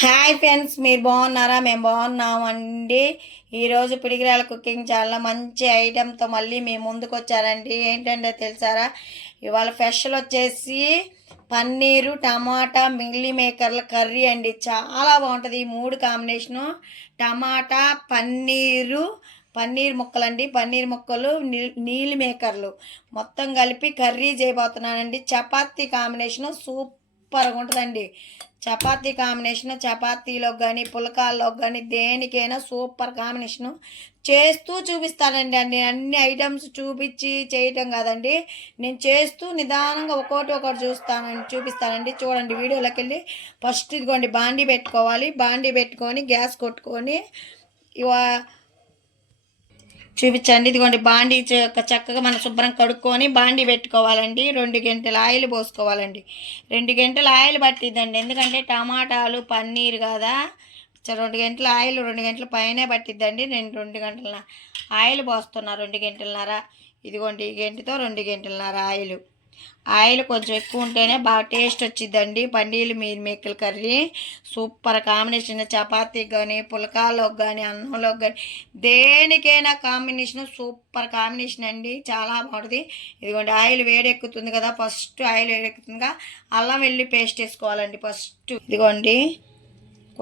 Hi friends, మీరు బాగున్నారా? మేము బాగున్నామండి. ఈరోజు పిడిగిరాల కుకింగ్ ఛానల్లో మంచి ఐటెంతో మళ్ళీ మేము ముందుకు వచ్చారండి. ఏంటంటే తెలుసారా, ఇవాళ స్పెషల్ వచ్చేసి పన్నీరు టమాటా మిల్లీ మేకర్ల కర్రీ అండి. చాలా బాగుంటుంది ఈ మూడు కాంబినేషను. టమాటా పన్నీర్ ముక్కలండి, పన్నీర్ ముక్కలు నీళ్ళు మేకర్లు మొత్తం కలిపి కర్రీ చేయబోతున్నానండి. చపాతీ కాంబినేషను సూపర్గా ఉంటుందండి. చపాతీ కాంబినేషన్, చపాతీలోకి కానీ పుల్కాల్లోకి కానీ దేనికైనా సూపర్ కాంబినేషను. చేస్తూ చూపిస్తానండి. అన్ని ఐటమ్స్ చూపించి చేయటం కాదండి, నేను చేస్తూ నిదానంగా ఒకటి చూపిస్తానండి. చూడండి వీడియోలోకి వెళ్ళి. ఫస్ట్ ఇదిగోండి బాండీ పెట్టుకోవాలి. బాండీ పెట్టుకొని గ్యాస్ కొట్టుకొని చూపించండి. ఇదిగోండి బాండీ చక్కగా మనం శుభ్రం కడుక్కొని బాండీ పెట్టుకోవాలండి. 2 గంటల ఆయిల్ పోసుకోవాలండి. 2 గంటల ఆయిల్ పట్టిద్దండి, ఎందుకంటే టమాటాలు పన్నీర్ కదా. 2 గంటల ఆయిల్ 2 గంటల పైనే పట్టిద్దండి. నేను 2 గంటల ఆయిల్ పోస్తున్నా, 2 గంటలన్నర. ఇదిగోండి ఈ గంటతో 2 గంటలన్నర ఆయిల్ కొంచెం ఎక్కువ ఉంటేనే బాగా టేస్ట్ వచ్చిద్దండి. పన్నీరు మేకల కర్రీ సూపర్ కాంబినేషన్. చపాతీకి కానీ పుల్కాలోకి కానీ అన్నంలోకి కానీ దేనికైనా కాంబినేషన్ సూపర్ కాంబినేషన్ అండి. చాలా బాగుంటుంది. ఇదిగోండి ఆయిల్ వేడెక్కుతుంది కదా, ఫస్ట్ ఆయిల్ వేడెక్కుతుందిగా అల్లం వెల్లి పేస్ట్ వేసుకోవాలండి. ఫస్ట్ ఇదిగోండి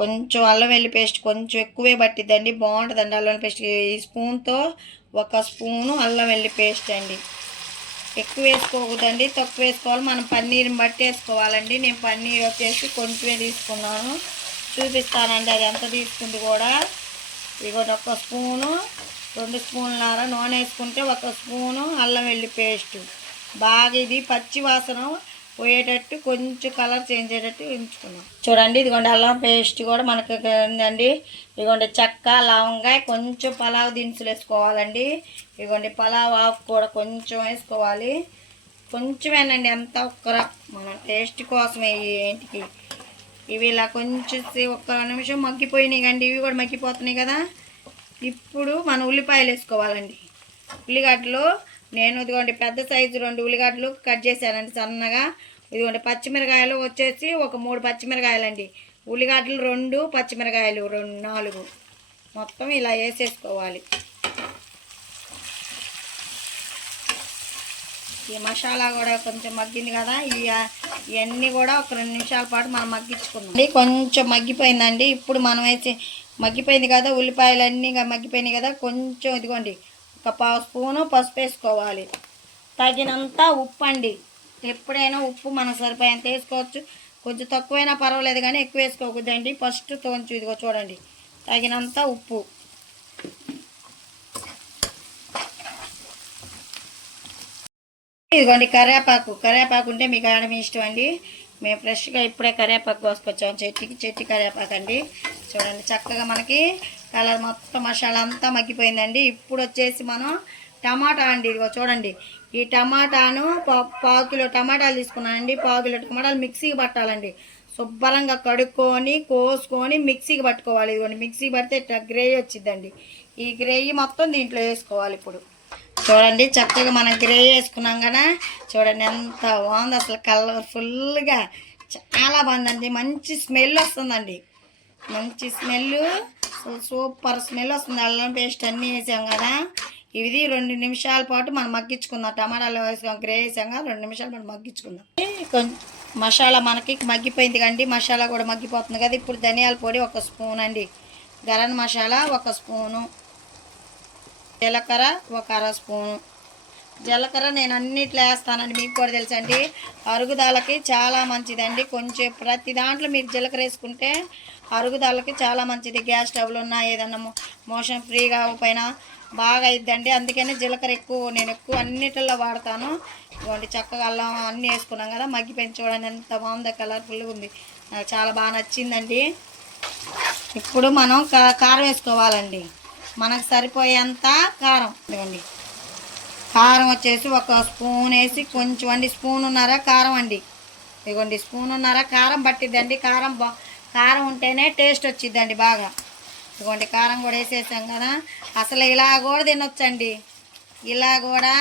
కొంచెం అల్లం వెల్లి పేస్ట్ కొంచెం ఎక్కువే పట్టిద్దండి, బాగుంటుందండి. అల్లం పేస్ట్ ఈ స్పూన్తో 1 స్పూను అల్లం వెల్లి పేస్ట్ అండి. ఎక్కువ వేసుకోకూడదండి, తక్కువ వేసుకోవాలి. మనం పన్నీర్ని బట్టి వేసుకోవాలండి. నేను పన్నీర్ వచ్చేసి కొంచెమే తీసుకున్నాను, చూపిస్తానండి అది ఎంత తీసుకుంది కూడా. ఇదిగోటి 1 స్పూను 2 స్పూన్లన్నర నూనె వేసుకుంటే 1 స్పూను అల్లం వెల్లి పేస్టు. బాగా ఇది పచ్చి వాసన పోయేటట్టు కొంచెం కలర్ చేంజ్ అయ్యేటట్టు ఉంచుకున్నాం. చూడండి ఇదిగోండి అల్లం పేస్ట్ కూడా మనకు ఉందండి. ఇదిగోండి చెక్క లవంగాయ కొంచెం పలావ్ దినుసులు వేసుకోవాలండి. ఇదిగోండి పలావ్ ఆకు కూడా కొంచెం వేసుకోవాలి. కొంచెమేనండి, ఎంత ఒక్కర మన టేస్ట్ కోసమే. ఏంటికి ఇవి ఇలా కొంచెం 1 నిమిషం మగ్గిపోయినాయి కండి, ఇవి కూడా మగ్గిపోతున్నాయి కదా. ఇప్పుడు మనం ఉల్లిపాయలు వేసుకోవాలండి. ఉల్లిగడ్డలు నేను ఇదిగోండి పెద్ద సైజు 2 ఉల్లిగడ్డలు కట్ చేశానండి సన్నగా. ఇదిగోండి పచ్చిమిరకాయలు వచ్చేసి 3 పచ్చిమిరకాయలండి. ఉల్లిగడ్డలు 2, పచ్చిమిరకాయలు 4 మొత్తం ఇలా వేసేసుకోవాలి. ఈ మసాలా కూడా కొంచెం మగ్గింది కదా, ఇవన్నీ కూడా 1 2 నిమిషాల పాటు మనం మగ్గించుకుందాం. కొంచెం మగ్గిపోయిందండి. ఇప్పుడు మనం వేసి మగ్గిపోయింది కదా, ఉల్లిపాయలు అన్నీ మగ్గిపోయినాయి కదా. కొంచెం ఇదిగోండి 1 స్పూను పసుపు వేసుకోవాలి. తగినంత ఉప్పు అండి. ఎప్పుడైనా ఉప్పు మనకు సరిపోయేంత వేసుకోవచ్చు, కొంచెం తక్కువైనా పర్వాలేదు కానీ ఎక్కువ వేసుకోకూడదండి. ఫస్ట్ కొంచెం ఇదిగో చూడండి తగినంత ఉప్పు. ఇదిగోండి కరివేపాకు ఉంటే మీకు ఆడ మీ ఇష్టం అండి. మేము ఫ్రెష్గా ఇప్పుడే కరివేపాకు కోసుకొచ్చాము, చెట్టు కరివేపాకు అండి. చూడండి చక్కగా మనకి కలర్ మొత్తం మసాలా అంతా మగ్గిపోయిందండి. ఇప్పుడు వచ్చేసి మనం టమాటా అండి. ఇదిగో చూడండి ఈ టమాటాను 1/4 కిలో టమాటాలు తీసుకున్నానండి. 1/4 కిలో టమాటాలు మిక్సీకి పట్టాలండి. శుభ్రంగా కడుక్కొని కోసుకొని మిక్సీకి పట్టుకోవాలి. ఇదిగోండి మిక్సీకి పడితే ఇట్లా గ్రేవీ వచ్చిందండి. ఈ గ్రేవీ మొత్తం దీంట్లో వేసుకోవాలి. ఇప్పుడు చూడండి చక్కగా మనం గ్రేవీ వేసుకున్నాం కదా. చూడండి ఎంత బాగుంది, అసలు కలర్ఫుల్గా చాలా బాగుందండి. మంచి స్మెల్ వస్తుందండి, మంచి స్మెల్, సూపర్ స్మెల్ వస్తుంది. అల్లం పేస్ట్ అన్నీ వేసాం కదా. ఇది 2 నిమిషాల పాటు మనం మగ్గించుకుందాం. టమాటాలు వేసాం, గ్రేవీ వేసాం కదా, 2 నిమిషాలు మనం మగ్గించుకుందాం. కొంచెం మసాలా మనకి మగ్గిపోయింది కండి, మసాలా కూడా మగ్గిపోతుంది కదా. ఇప్పుడు ధనియాల పొడి 1 స్పూన్ అండి, గరం మసాలా 1 స్పూను, జీలకర్ర 1/2 స్పూను. జీలకర్ర నేను అన్నిట్లో వేస్తానండి, మీకు కూడా తెలుసండి. అరుగుదలకి చాలా మంచిదండి. కొంచెం ప్రతి దాంట్లో మీరు జీలకర్ర వేసుకుంటే అరుగుదలకి చాలా మంచిది. గ్యాస్ స్టవ్లు ఉన్నా ఏదన్నా మోషన్ ఫ్రీగా అవ్వకపోయినా బాగా అయిద్దండి. అందుకనే జీలకర్ర నేను ఎక్కువ అన్నిటిల్లో వాడతాను. ఇవ్వండి చక్కగా అల్లం అన్నీ వేసుకున్నాం కదా, మగ్గిపోయింది. చూడండి ఎంత బాగుందో, కలర్ఫుల్గా ఉంది, నాకు చాలా బాగా నచ్చిందండి. ఇప్పుడు మనం కారం వేసుకోవాలండి. మనకు సరిపోయేంత కారం. ఇదిగోండి కారం వచ్చేసి 1 స్పూన్ వేసి కొంచెం అండి, 1.5 స్పూన్ కారం అండి. ఇదిగోండి 1.5 స్పూన్ కారం పట్టిద్దండి. కారం ఉంటేనే టేస్ట్ వచ్చిద్దండి బాగా. ఇదిగోండి కారం కూడా వేసేసాం కదా. అసలు ఇలా కూడా తినొచ్చండి. ఇలా కూడా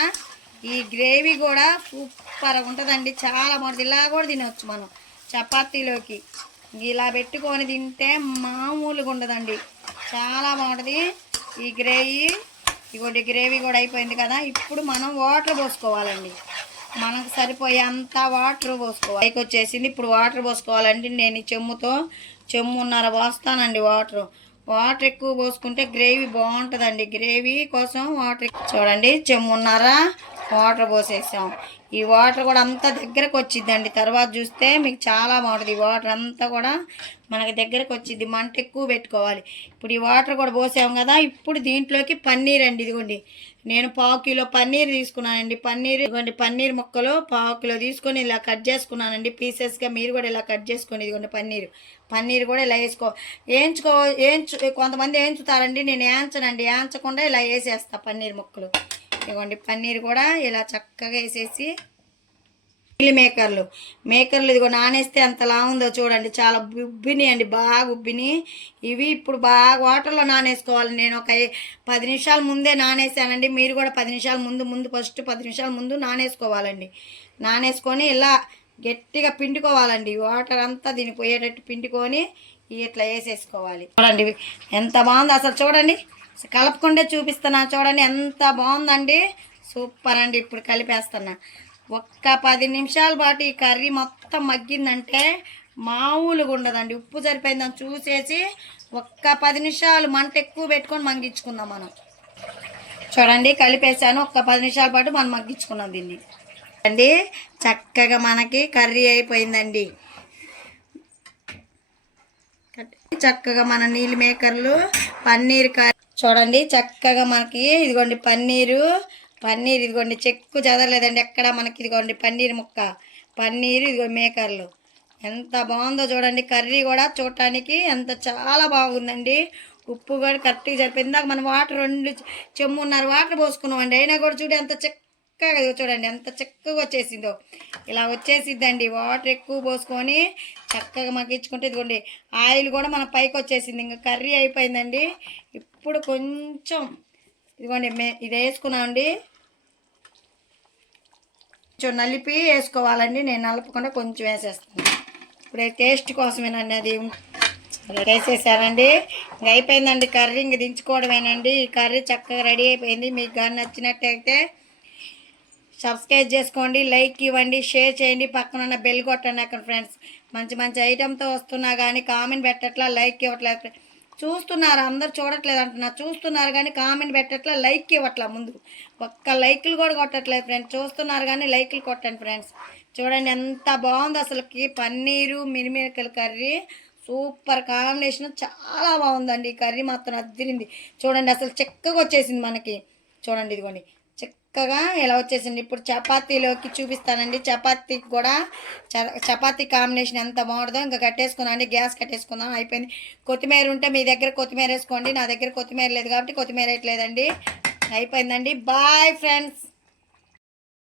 ఈ గ్రేవీ కూడా సూపర్గా ఉంటుందండి, చాలా బాగుంటుంది. ఇలా కూడా తినవచ్చు మనం చపాతీలోకి. ఇలా పెట్టుకొని తింటే మామూలుగా ఉండదండి, చాలా బాగుంటుంది ఈ గ్రేవీ. ఇగోండి గ్రేవీ కూడా అయిపోయింది కదా. ఇప్పుడు మనం వాటర్ పోసుకోవాలండి, మనకు సరిపోయే అంత వాటర్ పోసుకోవాలి. పైకి వచ్చేసింది. ఇప్పుడు వాటర్ పోసుకోవాలండి. నేను ఈ చెమ్మున్నర పోస్తానండి వాటర్ ఎక్కువ పోసుకుంటే గ్రేవీ బాగుంటుందండి. గ్రేవీ కోసం వాటర్ చూడండి, చెమ్మున్నర వాటర్ పోసేసాం. ఈ వాటర్ కూడా అంతా దగ్గరకు వచ్చిద్దండి. తర్వాత చూస్తే మీకు చాలా బాగుంటుంది. ఈ వాటర్ అంతా కూడా మనకి దగ్గరకు వచ్చిద్ది. మంట ఎక్కువ పెట్టుకోవాలి. ఇప్పుడు ఈ వాటర్ కూడా పోసాం కదా. ఇప్పుడు దీంట్లోకి పన్నీర్ అండి. ఇదిగోండి నేను 1/4 కిలో పన్నీర్ తీసుకున్నానండి. ఇదిగోండి పన్నీర్ ముక్కలు 1/4 కిలో తీసుకొని ఇలా కట్ చేసుకున్నానండి పీసెస్గా. మీరు కూడా ఇలా కట్ చేసుకోండి. ఇదిగోండి పన్నీర్ కూడా ఇలా కొంతమంది వేయించుతారండి, నేను వేయించనండి. వేయించకుండా ఇలా వేసేస్తా పన్నీర్ ముక్కలు. ఇదిగోండి పన్నీర్ కూడా ఇలా చక్కగా వేసేసి మేకర్లు ఇదిగో నానేస్తే ఎంతలా ఉందో చూడండి, చాలా ఉబ్బినాయి అండి, బాగా ఉబ్బినాయి. ఇవి ఇప్పుడు బాగా వాటర్లో నానేసుకోవాలి. నేను ఒక 10 నిమిషాల ముందే నానేసానండి. మీరు కూడా 10 నిమిషాల ముందు ఫస్ట్ 10 నిమిషాల ముందు నానేసుకోవాలండి. నానేసుకొని ఇలా గట్టిగా పిండుకోవాలండి. వాటర్ అంతా దీన్ని పోయేటట్టు పిండుకొని ఇట్లా వేసేసుకోవాలి. చూడండి ఎంత బాగుంది అసలు. చూడండి కలపకుండా చూపిస్తున్నా, చూడండి ఎంత బాగుందండి, సూపర్ అండి. ఇప్పుడు కలిపేస్తున్నా. ఒక్క 10 నిమిషాల పాటు ఈ కర్రీ మొత్తం మగ్గిందంటే మామూలుగా ఉండదండి. ఉప్పు సరిపోయిందని చూసేసి ఒక్క 10 నిమిషాలు మంట ఎక్కువ పెట్టుకొని మగ్గించుకుందాం మనం. చూడండి కలిపేసాను. ఒక్క 10 నిమిషాల పాటు మనం మగ్గించుకున్నాం దీన్ని అండి. చక్కగా మనకి కర్రీ అయిపోయిందండి. చక్కగా మన నీళ్ళు మేకర్లు పన్నీర్ కర్రీ చూడండి చక్కగా మనకి. ఇదిగోండి పన్నీర్ ఇదిగోండి చెక్కు చదవలేదండి ఎక్కడ మనకి. ఇదిగోండి పన్నీర్ ముక్క, ఇదిగో మేకర్లు ఎంత బాగుందో చూడండి. కర్రీ కూడా చూడటానికి చాలా బాగుందండి. ఉప్పు కూడా కరెక్ట్గా సరిపోయింది. ఇందాక మనం వాటర్ 2 చెమ్మున్నర వాటర్ పోసుకున్నామండి, అయినా కూడా చూడండి ఎంత చక్కగా, చూడండి ఎంత చక్కగా వచ్చేసిందో. ఇలా వచ్చేసిద్దండి. వాటర్ ఎక్కువ పోసుకొని చక్కగా మగ్గించుకుంటే ఇదిగోండి ఆయిల్ కూడా మన పైకి వచ్చేసింది. ఇంకా కర్రీ అయిపోయిందండి. ఇప్పుడు కొంచెం ఇదిగోండి ఇది వేసుకున్నామండి, కొంచెం నలిపి వేసుకోవాలండి. నేను నలపకుండా కొంచెం వేసేస్తాను. ఇప్పుడు టేస్ట్ కోసమేనండి అది వేసేసానండి. ఇంక అయిపోయిందండి కర్రీ. ఇంక దించుకోవడమేనండి. ఈ కర్రీ చక్కగా రెడీ అయిపోయింది. మీకు కానీ నచ్చినట్టయితే సబ్స్క్రైబ్ చేసుకోండి, లైక్ ఇవ్వండి, షేర్ చేయండి, పక్కన ఉన్న బెల్ కొట్టండి. అక్కడ ఫ్రెండ్స్ మంచి ఐటెంతో వస్తున్నా కానీ కామెంట్ పెట్టట్లా, లైక్ ఇవ్వట్లేదు. చూస్తున్నారు అందరు, చూడట్లేదు అంటున్నా, చూస్తున్నారు కానీ కామెంట్ పెట్టట్లా, లైక్ ఇవ్వట్లా. ముందు ఒక్క లైక్లు కూడా కొట్టట్లేదు ఫ్రెండ్స్. చూస్తున్నారు కానీ లైక్లు కొట్టండి ఫ్రెండ్స్. చూడండి ఎంత బాగుంది అసలుకి. పన్నీరు మిరిమిరకల కర్రీ సూపర్ కాంబినేషన్, చాలా బాగుందండి. ఈ కర్రీ మాత్రం అద్దిరింది. చూడండి అసలు చక్కగా వచ్చేసింది మనకి. చూడండి ఇదిగోండి చక్కగా ఎలా వచ్చేసింది. ఇప్పుడు చపాతీలోకి చూపిస్తానండి. చపాతీకి కూడా చపాతీ కాంబినేషన్ ఎంత బాగుంటుందో. ఇంకా కట్టేసుకుందాం అండి, గ్యాస్ కట్టేసుకుందాం. అయిపోయింది. కొత్తిమీర ఉంటే మీ దగ్గర కొత్తిమీర వేసుకోండి. నా దగ్గర కొత్తిమీర లేదు కాబట్టి కొత్తిమీర వేయట్లేదండి. అయిపోయిందండి. Bye friends.